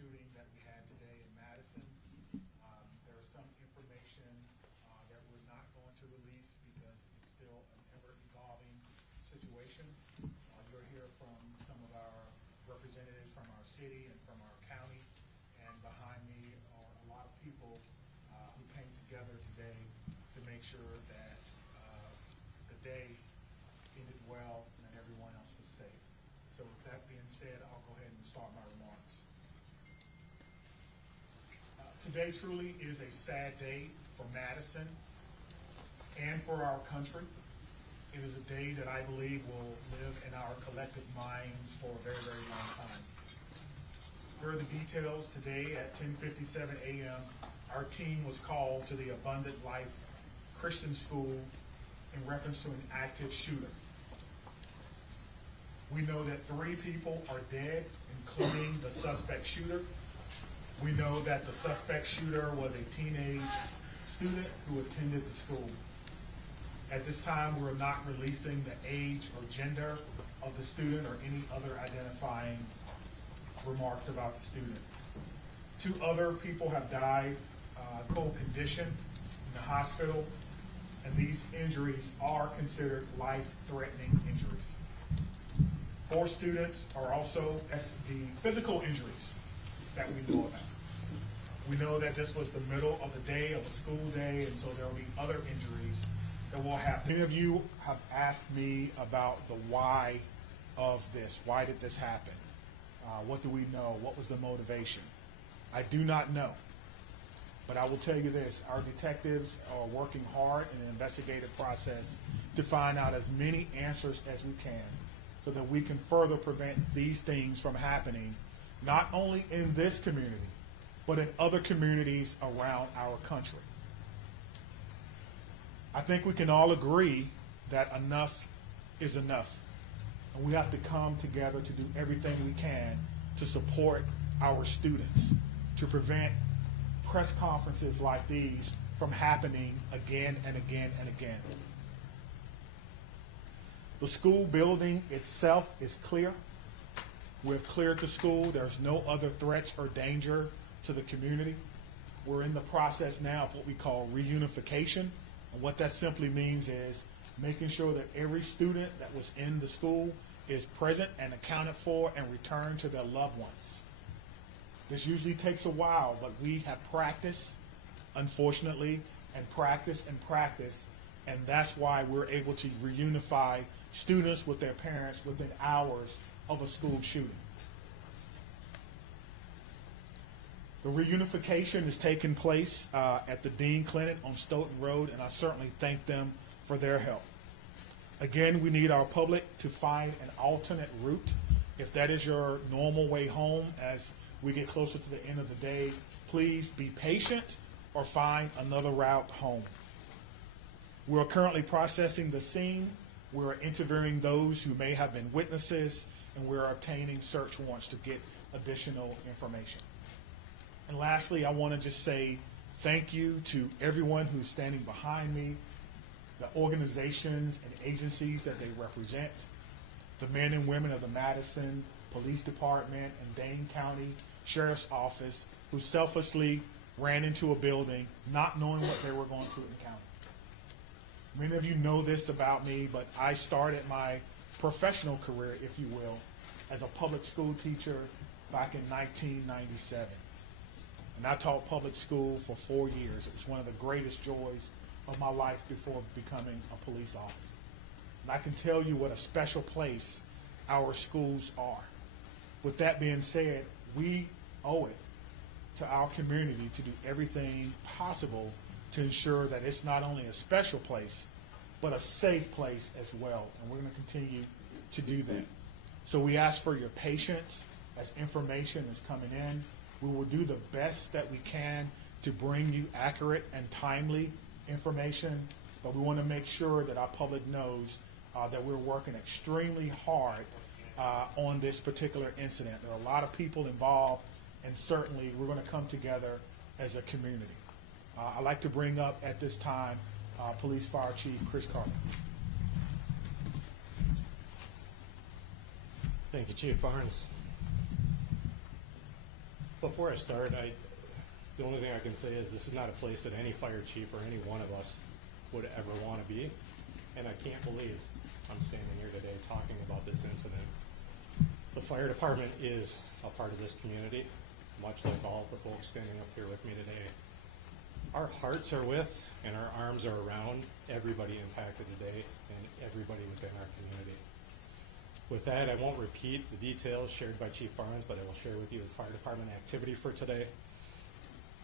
shooting that we had today in Madison. There is some information that we're not going to release because it's still an ever-evolving situation. You'll hear from some of our representatives from our city and from our county, and behind me are a lot of people who came together today to make sure that the day ended well and everyone else was safe. So with that being said, I'll go ahead and start my remarks. Today truly is a sad day for Madison and for our country. It is a day that I believe will live in our collective minds for a very, very long time. Further details, today at 10:57 a.m., our team was called to the Abundant Life Christian School in reference to an active shooter. We know that 3 people are dead, including the suspect shooter. We know that the suspect shooter was a teenage student who attended the school. At this time, we're not releasing the age or gender of the student or any other identifying remarks about the student. 2 other people have died, cold condition in the hospital, and these injuries are considered life-threatening injuries. 4 students are also the physical injuries that we know about. We know that this was the middle of the day of a school day, and so there will be other injuries that will happen. Many of you have asked me about the why of this. Why did this happen? What do we know? What was the motivation? I do not know. But I will tell you this, our detectives are working hard in an investigative process to find out as many answers as we can so that we can further prevent these things from happening, not only in this community, but in other communities around our country. I think we can all agree that enough is enough. And we have to come together to do everything we can to support our students, to prevent press conferences like these from happening again and again and again. The school building itself is clear. We're clear to school. There's no other threats or danger to the community. We're in the process now of what we call reunification. And what that simply means is making sure that every student that was in the school is present and accounted for and returned to their loved ones. This usually takes a while, but we have practiced, unfortunately, and practice, and that's why we're able to reunify students with their parents within hours of a school shooting. The reunification is taking place at the Dean Clinic on Stoughton Road, and I certainly thank them for their help. Again, we need our public to find an alternate route. If that is your normal way home as we get closer to the end of the day, please be patient or find another route home. We're currently processing the scene. We're interviewing those who may have been witnesses, and we're obtaining search warrants to get additional information. And lastly, I want to just say thank you to everyone who's standing behind me, the organizations and agencies that they represent, the men and women of the Madison Police Department and Dane County Sheriff's Office who selflessly ran into a building not knowing what they were going to encounter. Many of you know this about me, but I started my professional career, if you will, as a public school teacher back in 1997. And I taught public school for 4 years. It was one of the greatest joys of my life before becoming a police officer. And I can tell you what a special place our schools are. With that being said, we owe it to our community to do everything possible to ensure that it's not only a special place, but a safe place as well. And we're going to continue to do that. So we ask for your patience as information is coming in. We will do the best that we can to bring you accurate and timely information, but we want to make sure that our public knows that we're working extremely hard on this particular incident. There are a lot of people involved, and certainly we're going to come together as a community. I'd like to bring up at this time Police Fire Chief Chris Carter. Thank you, Chief Barnes. Before I start, the only thing I can say is this is not a place that any fire chief or any one of us would ever want to be. And I can't believe I'm standing here today talking about this incident. The fire department is a part of this community, much like all the folks standing up here with me today. Our hearts are with and our arms are around everybody impacted today and everybody within our community. With that, I won't repeat the details shared by Chief Barnes, but I will share with you the fire department activity for today.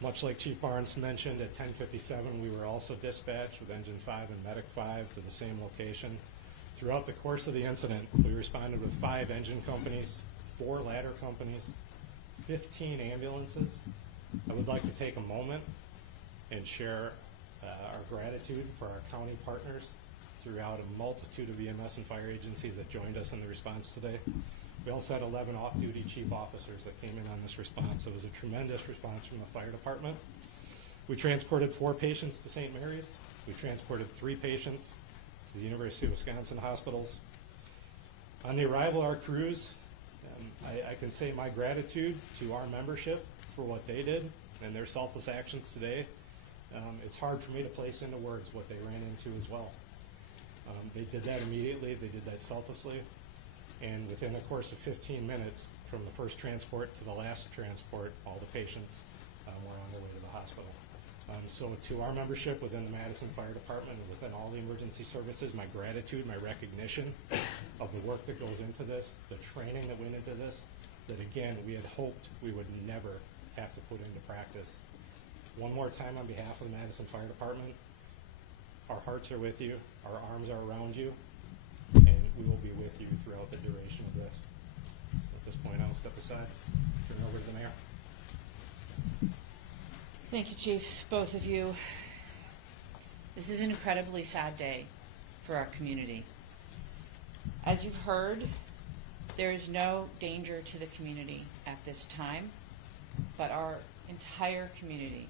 Much like Chief Barnes mentioned, at 10:57, we were also dispatched with Engine 5 and Medic 5 to the same location. Throughout the course of the incident, we responded with 5 engine companies, 4 ladder companies, 15 ambulances. I would like to take a moment and share our gratitude for our county partners throughout a multitude of EMS and fire agencies that joined us in the response today. We also had 11 off-duty chief officers that came in on this response. It was a tremendous response from the fire department. We transported 4 patients to St. Mary's. We transported 3 patients to the University of Wisconsin hospitals. On the arrival of our crews, I can say my gratitude to our membership for what they did and their selfless actions today. It's hard for me to place into words what they ran into as well. They did that immediately, they did that selflessly, and within a course of 15 minutes, from the first transport to the last transport, all the patients were on their way to the hospital. So to our membership within the Madison Fire Department and within all the emergency services, my gratitude, my recognition of the work that goes into this, the training that went into this, that again, we had hoped we would never have to put into practice. One more time on behalf of the Madison Fire Department, our hearts are with you, our arms are around you, and we will be with you throughout the duration of this. So at this point, I'll step aside, turn it over to the mayor. Thank you, Chiefs, both of you. This is an incredibly sad day for our community. As you've heard, there is no danger to the community at this time, but our entire community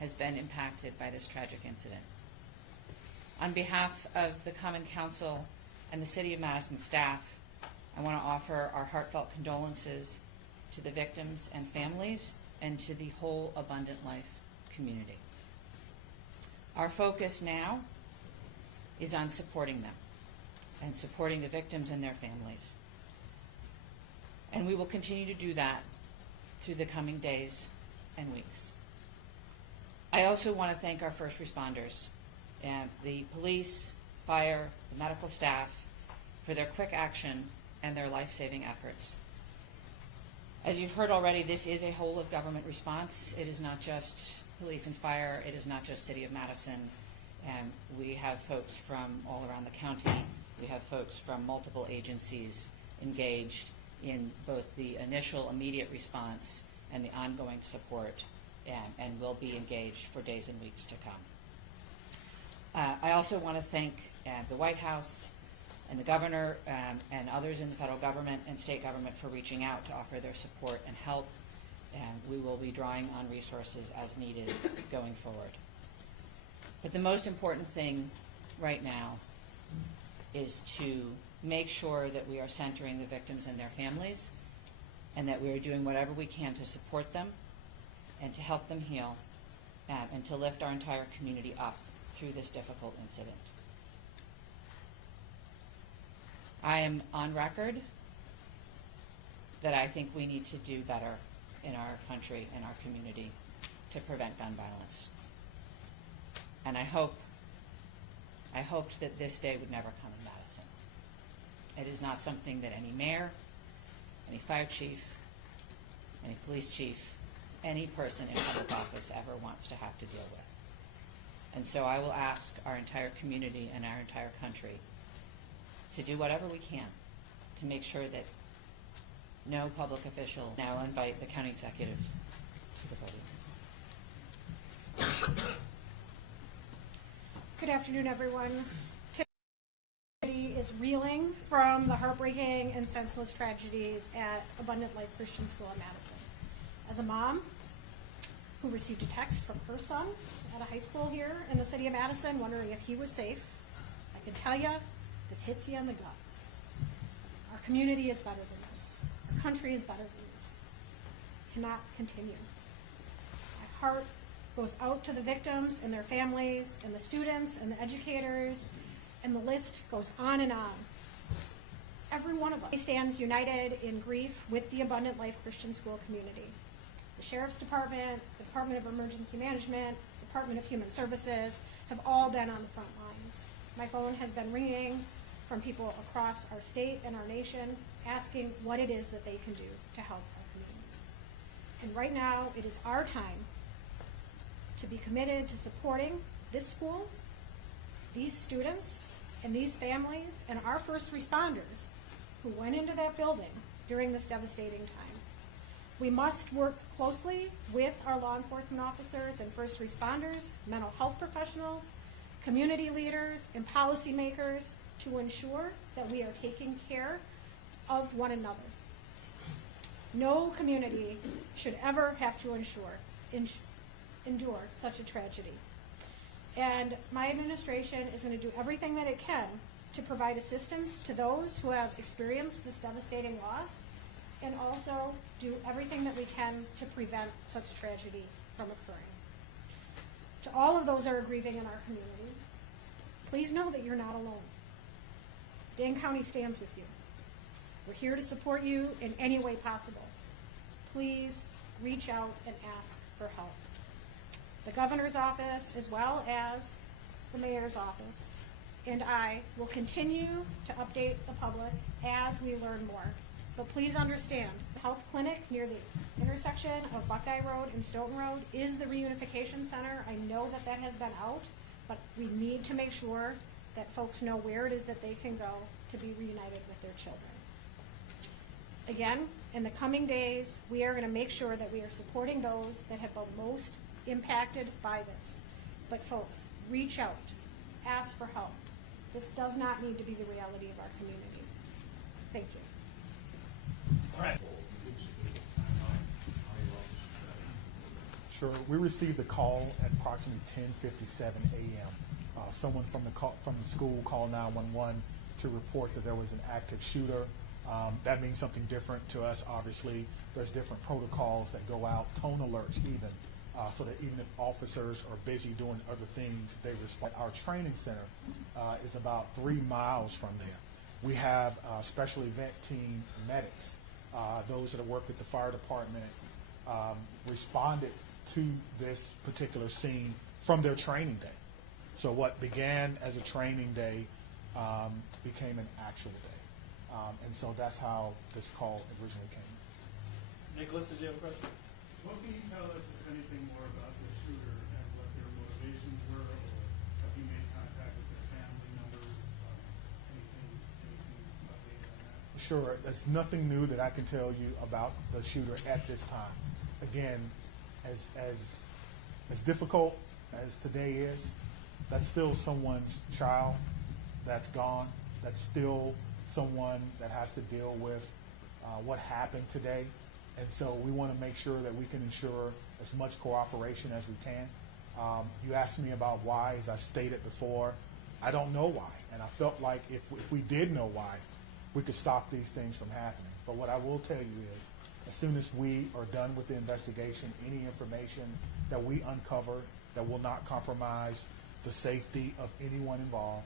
has been impacted by this tragic incident. On behalf of the Common Council and the City of Madison staff, I want to offer our heartfelt condolences to the victims and families and to the whole Abundant Life community. Our focus now is on supporting them and supporting the victims and their families. And we will continue to do that through the coming days and weeks. I also want to thank our first responders, and the police, fire, the medical staff, for their quick action and their life-saving efforts. As you've heard already, this is a whole of government response. It is not just police and fire. It is not just City of Madison. We have folks from all around the county. We have folks from multiple agencies engaged in both the initial immediate response and the ongoing support, and will be engaged for days and weeks to come. I also want to thank the White House and the governor and others in the federal government and state government for reaching out to offer their support and help. And we will be drawing on resources as needed going forward. But the most important thing right now is to make sure that we are centering the victims and their families, and that we are doing whatever we can to support them and to help them heal, and to lift our entire community up through this difficult incident. I am on record that I think we need to do better in our country and our community to prevent gun violence. And I hoped that this day would never come in Madison. It is not something that any mayor, any fire chief, any police chief, any person in public office ever wants to have to deal with. And so I will ask our entire community and our entire country to do whatever we can to make sure that no public official. Now I'll invite the county executive to the podium. Good afternoon, everyone. Today is reeling from the heartbreaking and senseless tragedies at Abundant Life Christian School in Madison. As a mom who received a text from her son at a high school here in the city of Madison wondering if he was safe, I can tell you, this hits you in the gut. Our community is better than this. Our country is better than this. cannot continue. My heart goes out to the victims and their families, and the students and the educators, and the list goes on and on. Every one of us stands united in grief with the Abundant Life Christian School community. The Sheriff's Department, the Department of Emergency Management, Department of Human Services have all been on the front lines. My phone has been ringing from people across our state and our nation asking what it is that they can do to help our community. And right now, it is our time to be committed to supporting this school, these students, and these families, and our first responders who went into that building during this devastating time. We must work closely with our law enforcement officers and first responders, mental health professionals, community leaders, and policymakers to ensure that we are taking care of one another. No community should ever have to endure such a tragedy. And my administration is going to do everything that it can to provide assistance to those who have experienced this devastating loss, and also do everything that we can to prevent such tragedy from occurring. To all of those who are grieving in our community, please know that you're not alone. Dane County stands with you. We're here to support you in any way possible. Please reach out and ask for help. The governor's office, as well as the mayor's office, and I will continue to update the public as we learn more. But please understand, the health clinic near the intersection of Buckeye Road and Stoughton Road is the reunification center. I know that that has been out, but we need to make sure that folks know where it is that they can go to be reunited with their children. Again, in the coming days, we are going to make sure that we are supporting those that have been most impacted by this. But folks, reach out, ask for help. This does not need to be the reality of our community. Thank you. All right. Sure. We received a call at approximately 10:57 a.m. Someone from the school called 911 to report that there was an active shooter. That means something different to us. Obviously, there's different protocols that go out, tone alerts even, so that even if officers are busy doing other things, they respond. Our training center is about 3 miles from there. We have special event team medics, those that work with the fire department, responded to this particular scene from their training day. So what began as a training day became an actual day. And so that's how this call originally came. Nicholas, did you have a question? What can you tell us, if anything, more about the shooter and what their motivations were, or have you made contact with their family members? Anything updated on that? Sure, there's nothing new that I can tell you about the shooter at this time. Again, as difficult as today is, that's still someone's child that's gone. That's still someone that has to deal with what happened today. And so we want to make sure that we can ensure as much cooperation as we can. You asked me about why, as I stated before. I don't know why. And I felt like if we did know why, we could stop these things from happening. But what I will tell you is, as soon as we are done with the investigation, any information that we uncover that will not compromise the safety of anyone involved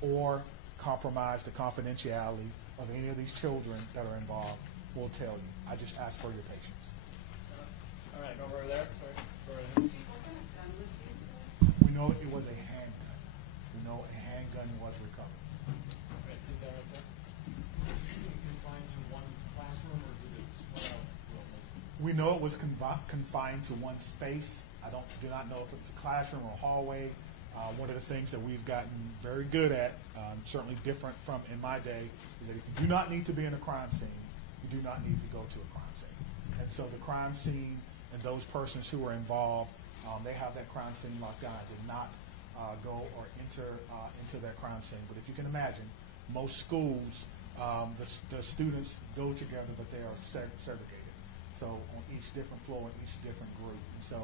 or compromise the confidentiality of any of these children that are involved, we'll tell you. I just ask for your patience. All right, over there. Sorry. Go right ahead. We know it was a handgun. We know a handgun was recovered. All right, sit down right there. Confined to one classroom, or did it spread out? We know it was confined to one space. I do not know if it was a classroom or a hallway. One of the things that we've gotten very good at, certainly different from in my day, is that if you do not need to be in a crime scene, you do not need to go to a crime scene. And so the crime scene and those persons who were involved, they have that crime scene locked down. I did not go or enter into that crime scene. But if you can imagine, most schools, the students go together, but they are segregated. So on each different floor, in each different group. And so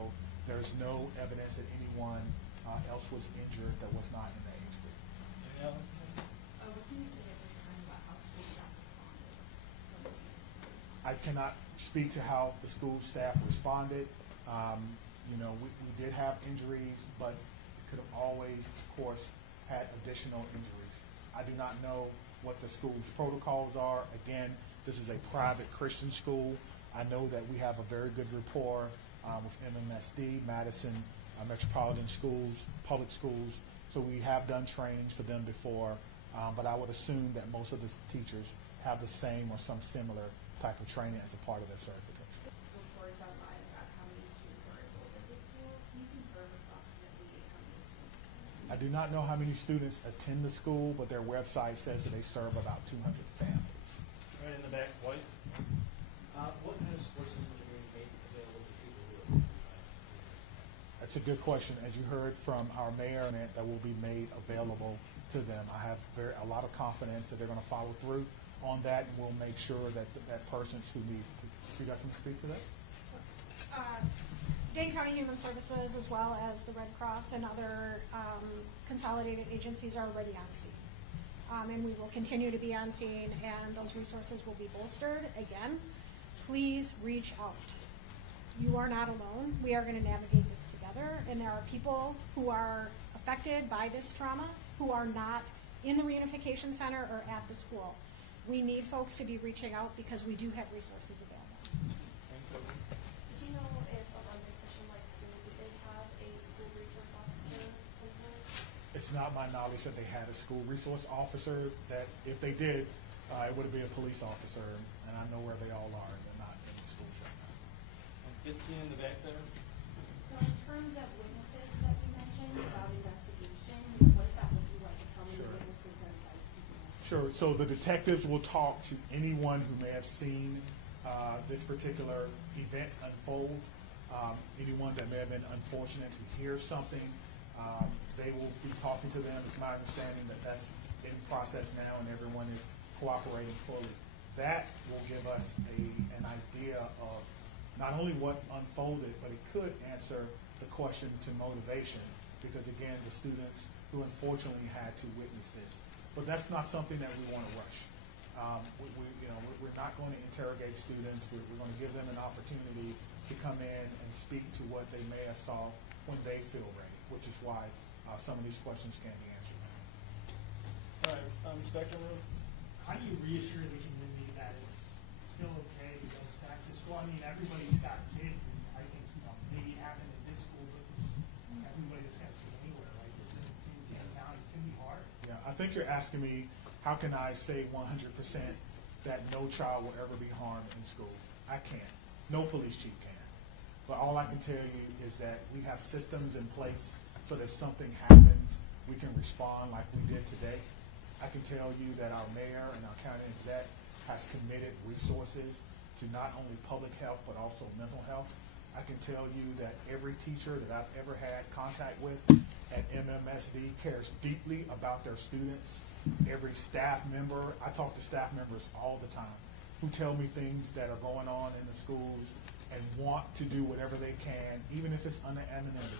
there's no evidence that anyone else was injured that was not in the age group. Any other? What can you say at this time about how schools have responded? I cannot speak to how the school staff responded. We did have injuries, but could have always, of course, had additional injuries. I do not know what the school's protocols are. Again, this is a private Christian school. I know that we have a very good rapport with MMSD, Madison Metropolitan Schools, public schools. So we have done trainings for them before, but I would assume that most of the teachers have the same or some similar type of training as a part of their certification. Reports online about how many students are enrolled at the school. Can you confirm approximately how many students? I do not know how many students attend the school, but their website says that they serve about 200 families. Right in the back, White. What kind of sports is being made available to people who are? That's a good question. As you heard from our mayor, that will be made available to them. I have a lot of confidence that they're going to follow through on that, and we'll make sure that that persons who need to. You guys want to speak to that? Dane County Human Services, as well as the Red Cross and other consolidated agencies, are already on scene. And we will continue to be on scene, and those resources will be bolstered. Again, please reach out. You are not alone. We are going to navigate this together, and there are people who are affected by this trauma who are not in the reunification center or at the school. We need folks to be reaching out because we do have resources available. Thanks, Sophie. Did you know if Abundant Christian Life School, did they have a school resource officer in there? It's not my knowledge that they had a school resource officer. That if they did, it would be a police officer, and I know where they all are. They're not in the schools right now. And 15 in the back there. So in terms of witnesses that you mentioned about investigation, what does that look like? How many Sure. witnesses are you guys speaking of? Sure. So the detectives will talk to anyone who may have seen this particular event unfold. Anyone that may have been unfortunate to hear something, they will be talking to them. It's my understanding that that's in process now, and everyone is cooperating fully. That will give us an idea of not only what unfolded, but it could answer the question to motivation, because again, the students who unfortunately had to witness this. But that's not something that we want to rush. We're not going to interrogate students. We're going to give them an opportunity to come in and speak to what they may have saw when they feel ready, which is why some of these questions can be answered now. All right, Spectrum Room. How do you reassure the community that it's still okay to go back to school? I mean, everybody's got kids, and I think, maybe it happened in this school, but there's everybody that's got kids anywhere, like this in King County, it's gonna be hard. Yeah, I think you're asking me, how can I say 100% that no child will ever be harmed in school? I can't. No police chief can. But all I can tell you is that we have systems in place so that if something happens, we can respond like we did today. I can tell you that our mayor and our county exec has committed resources to not only public health, but also mental health. I can tell you that every teacher that I've ever had contact with at MMSD cares deeply about their students. Every staff member, I talk to staff members all the time who tell me things that are going on in the schools and want to do whatever they can, even if it's unanimous,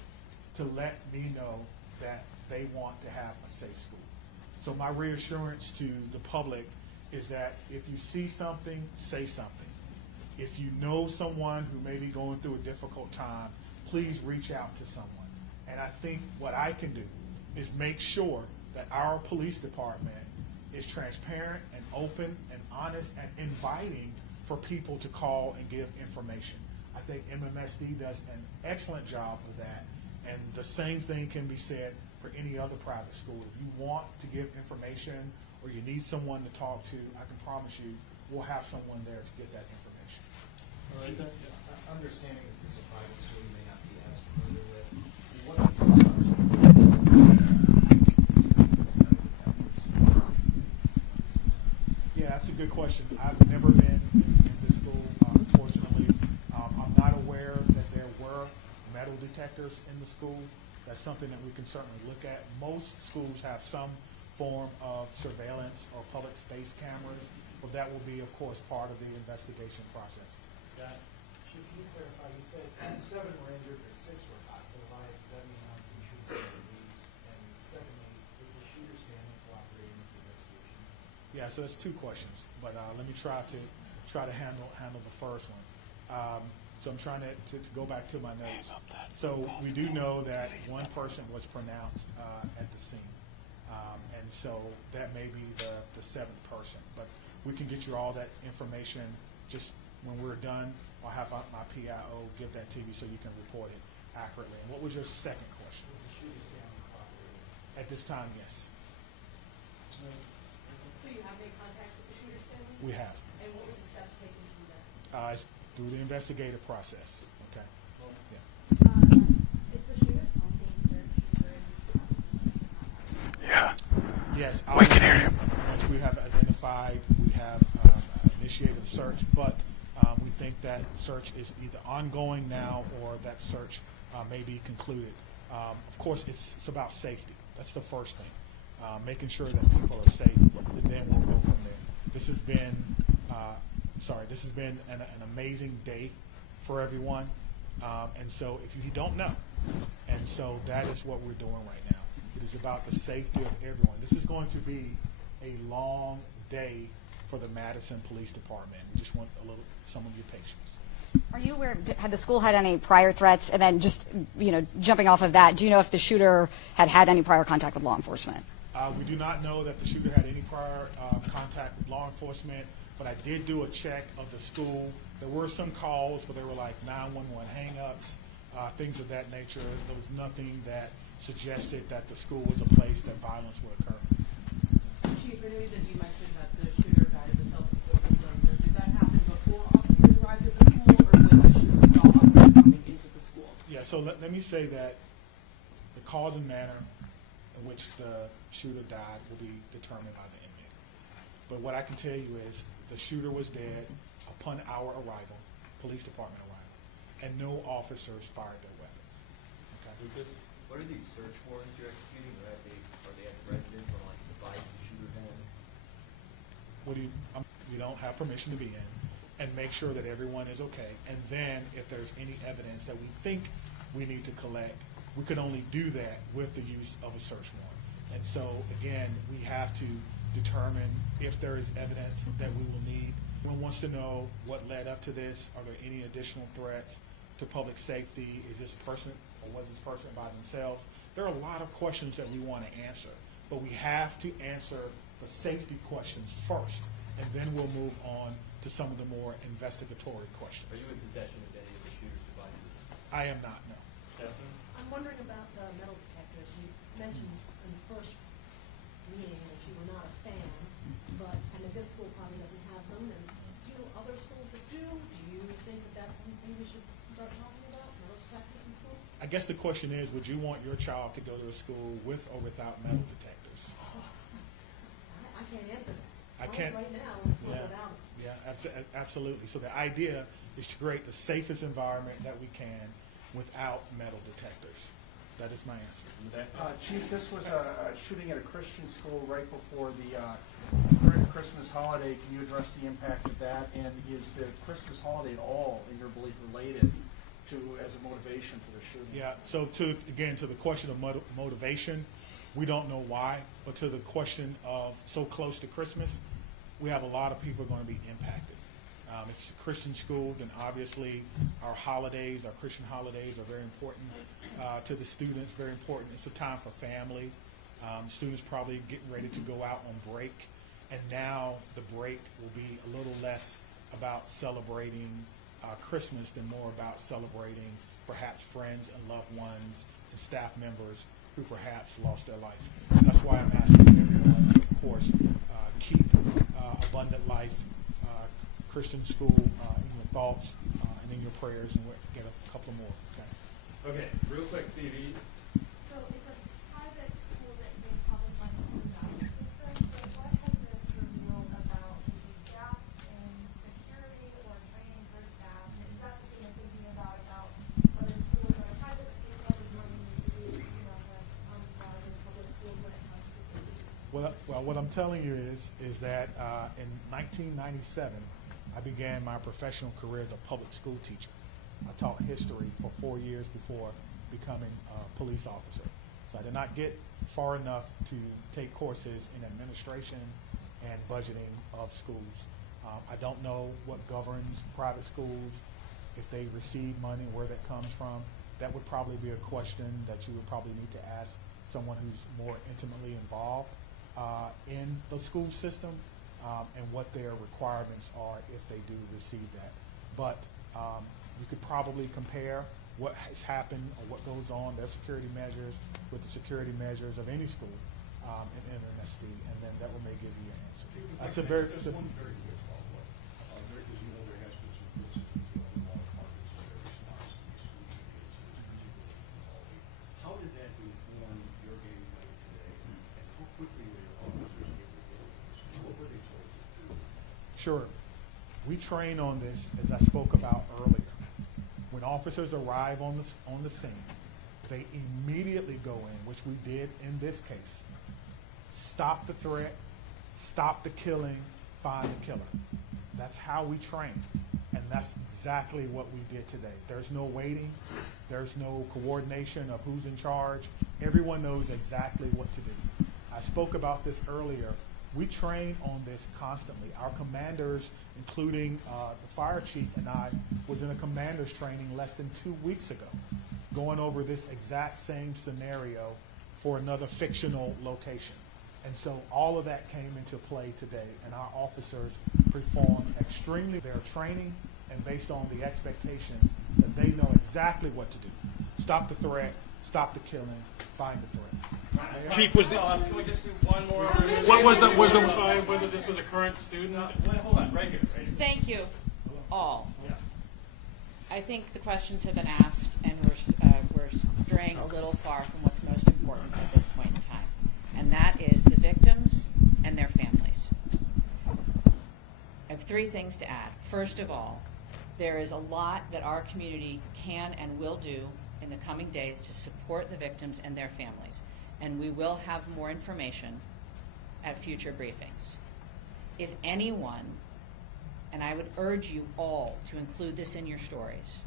to let me know that they want to have a safe school. So my reassurance to the public is that if you see something, say something. If you know someone who may be going through a difficult time, please reach out to someone. And I think what I can do is make sure that our police department is transparent and open and honest and inviting for people to call and give information. I think MMSD does an excellent job of that, and the same thing can be said for any other private school. If you want to give information or you need someone to talk to, I can promise you we'll have someone there to get that information. All right, there. Understanding that this is a private school, you may not be as familiar with, what are the Yeah, that's a good question. I've never been in this school, unfortunately. I'm not aware that there were metal detectors in the school. That's something that we can certainly look at. Most schools have some form of surveillance or public space cameras, but that will be, of course, part of the investigation process. Scott. Should you clarify, you said 7 were injured, or 6 were hospitalized, does that mean how many shooters were released? And secondly, is the shooter's family cooperating with the investigation? Yeah, so that's two questions, but let me try to try to handle the first one. So I'm trying to go back to my notes. So we do know that one person was pronounced at the scene. And so that may be the seventh person. But we can get you all that information just when we're done. I'll have my PIO give that to you so you can report it accurately. And what was your second question? Was the shooter's family cooperating? At this time, yes, So you have made contact with the shooter's family? we have. And what were the steps taken from there? It's through the investigative process, okay? Yeah. Is the shooter's home being searched for Yes, we can hear you. Once we have identified, we have initiated a search, but we think that search is either ongoing now or that search may be concluded. Of course, it's about safety. That's the first thing. Making sure that people are safe, and then we'll go from there. This has been, an amazing day for everyone. And so if you don't know, and so that is what we're doing right now. It is about the safety of everyone. This is going to be a long day for the Madison Police Department. We just want some of your patience. Are you aware, had the school had any prior threats? And then just, jumping off of that, do you know if the shooter had any prior contact with law enforcement? We do not know that the shooter had any prior contact with law enforcement, but I did do a check of the school. There were some calls, but they were like 911 hang-ups, things of that nature. There was nothing that suggested that the school was a place that violence would occur. Chief, I know that you mentioned that the shooter died of a self-inflicted gunshot. Did that happen before officers arrived at the school, or when the shooter saw officers coming into the school? Yeah, so let me say that the cause and manner in which the shooter died will be determined by the inmate. But what I can tell you is the shooter was dead upon our arrival, police department arrival, and no officers fired their weapons. Okay? Lucas, what are these search warrants you're executing? Are they at the residence or like the device the shooter had? We don't have permission to be in, and make sure that everyone is okay. And then if there's any evidence that we think we need to collect, we could only do that with the use of a search warrant. And so, again, we have to determine if there is evidence that we will need. One wants to know what led up to this. Are there any additional threats to public safety? Is this person or was this person by themselves? There are a lot of questions that we want to answer, but we have to answer the safety questions first, and then we'll move on to some of the more investigatory questions. Are you in possession of any of the shooter's devices? I am not, no. I'm wondering about metal detectors. You mentioned in the first meeting that you were not a fan, but, and that this school probably doesn't have them, and do you know other schools that do? Do you think that that's something we should start talking about, metal detectors in schools? I guess the question is, would you want your child to go to a school with or without metal detectors? I can't answer that. I can't. Right now, it's not Yeah, without. yeah, absolutely. So the idea is to create the safest environment that we can without metal detectors. That is my answer. Chief, this was a shooting at a Christian school right before the Christmas holiday. Can you address the impact of that? And is the Christmas holiday at all, in your belief, related to as a motivation for the shooting? Yeah, so to the question of motivation, we don't know why, but to the question of so close to Christmas, we have a lot of people going to be impacted. If it's a Christian school, then obviously our holidays, our Christian holidays are very important to the students, very important. It's a time for family. Students probably getting ready to go out on break, and now the break will be a little less about celebrating Christmas than more about celebrating perhaps friends and loved ones and staff members who perhaps lost their life. That's why I'm asking everyone to, of course, keep Abundant Life Christian School in your thoughts and in your prayers, and we'll get a couple more. Okay, real quick, Phoebe. So it's a private school that they public funding system. So what has this revealed about the gaps in security or training for staff? And is that something you're thinking about whether schools are private schools or what we need to do, the public schools when it comes to safety? Well, what I'm telling you is that in 1997, I began my professional career as a public school teacher. I taught history for 4 years before becoming a police officer. So I did not get far enough to take courses in administration and budgeting of schools. I don't know what governs private schools, if they receive money, where that comes from. That would probably be a question that you would probably need to ask someone who's more intimately involved in the school system, and what their requirements are if they do receive that. But you could probably compare what has happened or what goes on, their security measures, with the security measures of any school in NSD, and then that will may give you an answer. That's a very, There's one very quick follow-up. There, as you know, there has been some criticism of law departments and their response to these school shootings, particularly Uvalde. How did that inform your game plan today, and how quickly were your officers able to get over this? What were they told to do? Sure. We train on this, as I spoke about earlier. When officers arrive on the scene, they immediately go in, which we did in this case. Stop the threat, stop the killing, find the killer. That's how we train. And that's exactly what we did today. There's no waiting. There's no coordination of who's in charge. Everyone knows exactly what to do. I spoke about this earlier. We train on this constantly. Our commanders, including the fire chief and I, was in a commander's training less than 2 weeks ago, going over this exact same scenario for another fictional location. And so all of that came into play today, and our officers performed extremely their training and based on the expectations that they know exactly what to do. Stop the threat, stop the killing, find the threat. Chief, was the, Can we just do one more? what was the, Whether this was a current student? Hold on, right here. Thank you, all. Yeah. I think the questions have been asked, and we're straying a little far from what's most important at this point in time, and that is the victims and their families. I have 3 things to add. First of all, there is a lot that our community can and will do in the coming days to support the victims and their families, and we will have more information at future briefings. If anyone, and I would urge you all to include this in your stories,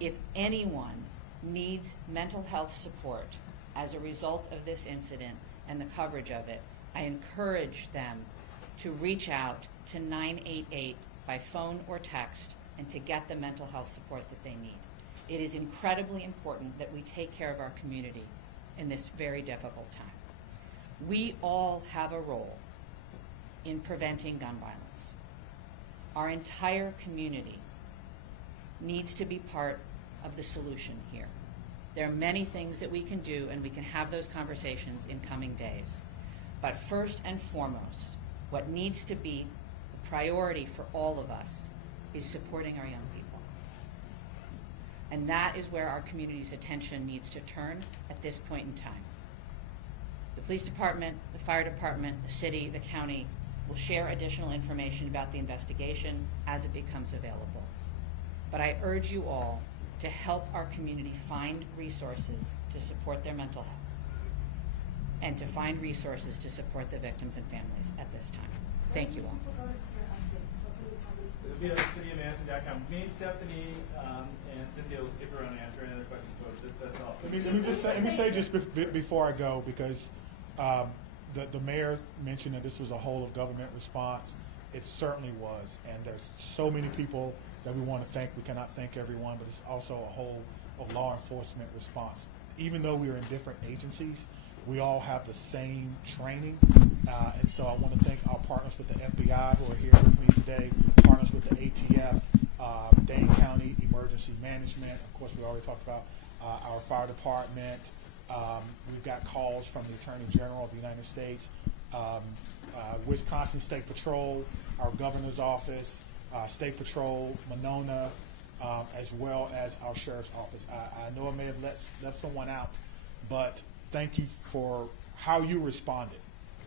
if anyone needs mental health support as a result of this incident and the coverage of it, I encourage them to reach out to 988 by phone or text and to get the mental health support that they need. It is incredibly important that we take care of our community in this very difficult time. We all have a role in preventing gun violence. Our entire community needs to be part of the solution here. There are many things that we can do, and we can have those conversations in coming days. But first and foremost, what needs to be a priority for all of us is supporting our young people. And that is where our community's attention needs to turn at this point in time. The police department, the fire department, the city, the county will share additional information about the investigation as it becomes available. But I urge you all to help our community find resources to support their mental health and to find resources to support the victims and families at this time. Thank you all. It'll be at cityofmanson.com. Me, Stephanie, and Cynthia will skip around and answer any other questions, folks. That's all. Let me say just before I go, because the mayor mentioned that this was a whole of government response. It certainly was, and there's so many people that we want to thank. We cannot thank everyone, but it's also a whole of law enforcement response. Even though we are in different agencies, we all have the same training, and so I want to thank our partners with the FBI who are here with me today, partners with the ATF, Dane County Emergency Management. Of course, we already talked about our fire department. We've got calls from the Attorney General of the United States, Wisconsin State Patrol, our governor's office, State Patrol, Monona, as well as our sheriff's office. I know I may have left someone out, but thank you for how you responded,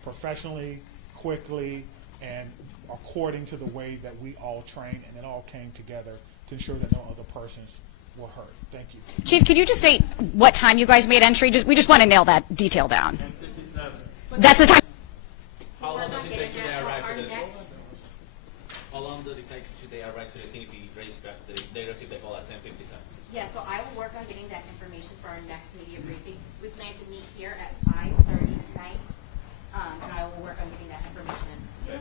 professionally, quickly, and according to the way that we all trained, and it all came together to ensure that no other persons were hurt. Thank you. Chief, could you just say what time you guys made entry? We just want to nail that detail down. That's the time. How long does it take to arrive to the scene? How long does it take to they arrive to the scene if they receive the call at 10:57? Yeah, so I will work on getting that information for our next media briefing. We plan to meet here at 5:30 tonight, and I will work on getting that information. Okay.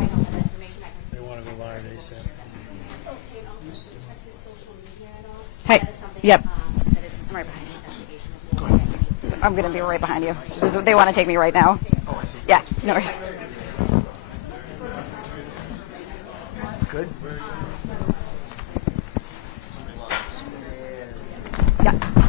I don't have that information, I can. They want to go live, they said. Okay, and also check his social media at all. Hey, That is something, yep. that is I'm right behind the investigation. Go ahead. I'm going to be right behind you. They want to take me right now. Oh, I see. Yeah, no worries. Good. Yeah.